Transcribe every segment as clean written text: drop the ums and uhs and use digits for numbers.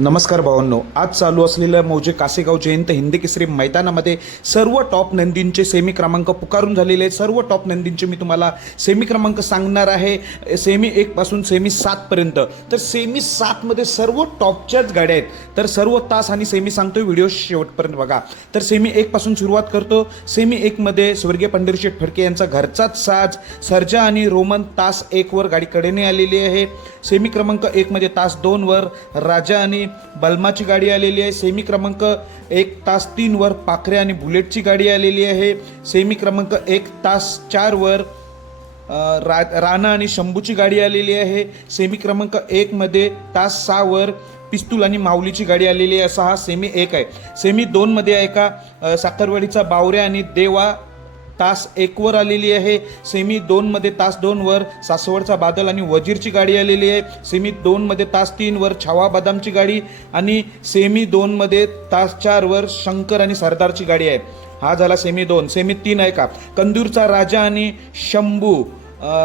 नमस्कार भावांनो, आज चालू असलेल्या मौजे कासेगाव जयंत हिंद केसरी मैदानामध्ये सर्व टॉप नंदींचे सेमी क्रमांक पुकारून झालेले आहेत। सर्व टॉप नंदींचे मी तुम्हाला सेमी क्रमांक सांगणार आहे, सेमी 1 पासून सेमी 7 पर्यंत। तर सेमी 7 मध्ये सर्व टॉपच्याच गाड्या आहेत, तर सर्व तास आणि सेमी सांगतो, व्हिडिओ शेवटपर्यंत बघा। तर सेमी 1 पासून सुरुवात करतो। सेमी 1 मध्ये स्वर्गीय पंढरीशेठ फडके यांचा घरचाच साज सर्जा आणि रोमन तास 1 वर गाडी कडेने आलेली आहे। सेमी क्रमांक 1 मध्ये तास 2 वर राजा आणि बलमाची गाडी आलेली आहे। सेमी क्रमांक 1 तास 3 वर पाखरे आणि बुलेटची गाडी आलेली आहे। सेमी क्रमांक 1 तास 4 वर राणा आणि शंभूची गाडी आलेली आहे। सेमी क्रमांक 1 मध्ये तास 6 वर पिस्तूल आणि माऊलीची गाडी आलेली आहे। असा हा सेमी 1 आहे। सेमी 2 मध्ये आहे का साखरवाडीचा बावऱ्या आणि देवा तास 1 वर आलेली आहे। सेमी 2 मध्ये तास 2 वर सासवडचा बादल आणि वजीरची गाडी आलेली आहे। सेमी 2 मध्ये तास 3 वर छावा बदामची गाडी आणि सेमी 2 मध्ये तास 4 वर शंकर आणि सरदारची गाडी आहे। हा झाला सेमी 2। सेमी 3 आहे का कंदूरचा राजा आणि शंभू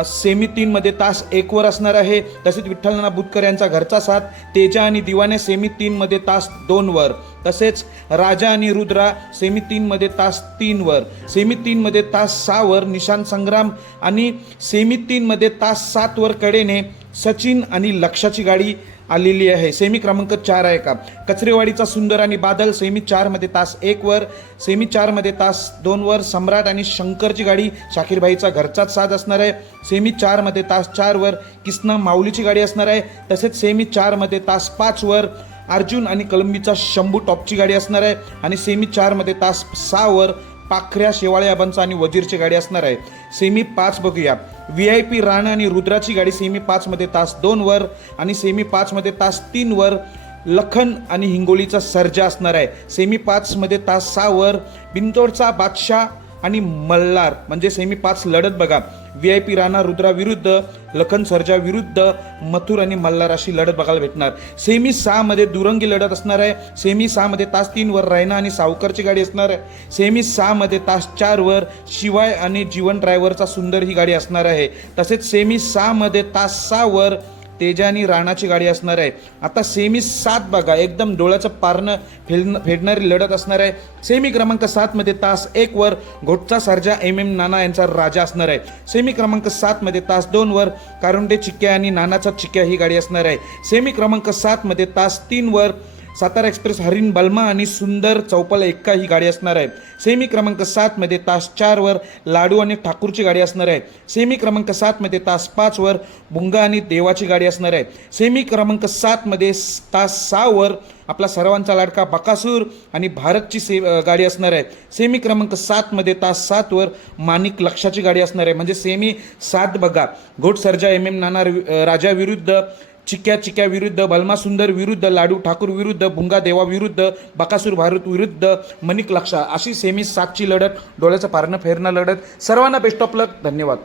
सेमी 3 मध्ये तास 1 वर असणार आहे। तसेच विठ्ठलनाना बुतकर यांचा घरचा साथ तेजा आणि दिवाने सेमी 3 मध्ये तास 2 वर। तसेच राजा आणि रुद्रा सेमी 3 मध्ये तास 3 वर। सेमी 3 मध्ये तास 6 वर निशांत संग्राम आणि सेमी 3 मध्ये तास 7 वर कडेने सचिन आणि लक्षाची गाडी आलेली आहे। सेमी क्रमांक 4 आहे का कचरेवाडीचा सुंदर आणि बादल सेमी 4 मध्ये तास 1 वर। सेमी 4 मध्ये तास 2 वर सम्राट आणि शंकरची गाडी शाकीरभाईचा घरचाच साज असणार आहे। सेमी 4 मध्ये तास 4 वर किसना माऊलीची गाडी असणार आहे। तसेच सेमी 4 मध्ये तास 5 वर अर्जुन आणि कलंबीचा शंभू टॉपची गाडी असणार आहे। आणि सेमी 4 मध्ये तास 6 वर पाखऱ्या शेवाळे आबांचा आणि वजीरची गाडी असणार आहे। सेमी 5 बघूया VIP राणा आणि रुद्राची गाडी सेमी 5 मध्ये तास 2 वर आणि सेमी 5 मध्ये तास 3 वर लखन आणि हिंगोलीचा सर्जा असणार आहे। सेमी 5 मध्ये तास 6 वर बिंतोडचा बादशाह आणि मल्हार म्हणजे सेमी 5 लढत बघा VIP राणा रुद्रा विरुद्ध लखन सर्जा विरुद्ध मथुर आणि मल्हार अशी लढत बघायला भेटणार। सेमी 6 मध्ये दुरंगी लढत असणार आहे। सेमी 6 मध्ये तास 3 वर रैना आणि सावकरची गाडी असणार आहे। सेमी 6 मध्ये तास 4 वर शिवाय आणि जीवन ड्रायव्हरचा सुंदर ही गाडी असणार आहे। तसेच सेमी 6 मध्ये तास 6 वर तेजा आणि राणाची गाडी असणार आहे। आता सेमी 7 बघा एकदम डोळ्याचं पारणं फेडणारी लढत असणार आहे। सेमी क्रमांक 7 मध्ये तास 1 वर घोटचा सर्जा MM नाना यांचा राजा असणार आहे। सेमी क्रमांक 7 मध्ये तास 2 वर कारुंडे चिक्क्या आणि नानाचा चिक्क्या ही गाडी असणार आहे। सेमी क्रमांक 7 मध्ये तास 3 वर सातारा एक्सप्रेस हरिण बलमा आणि सुंदर चौपल एक्का ही गाडी असणार आहे। सेमी क्रमांक 7 मध्ये तास 4 वर लाडू आणि ठाकूरची गाडी असणार आहे। सेमी क्रमांक 7 मध्ये तास 5 वर बुंगा आणि देवाची गाडी असणार आहे। सेमी क्रमांक 7 मध्ये तास 6 वर आपला सर्वांचा लाडका बकासूर आणि भारतची गाडी असणार आहे। सेमी क्रमांक 7 मध्ये तास 7 वर माणिक लक्षाची गाडी असणार आहे। म्हणजे सेमी 7 बघा घोट सर्जा MM नाना राजा विरुद्ध चिक्या विरुद्ध बलमा सुंदर विरुद्ध लाडू ठाकूर विरुद्ध भुंगा देवा विरुद्ध बकासूर भारत विरुद्ध मणिक लक्षा अशी सेमी 7 ची लढत डोळ्याचं पारणं फेरणं लढत। सर्वांना बेस्ट ऑफ लक। धन्यवाद।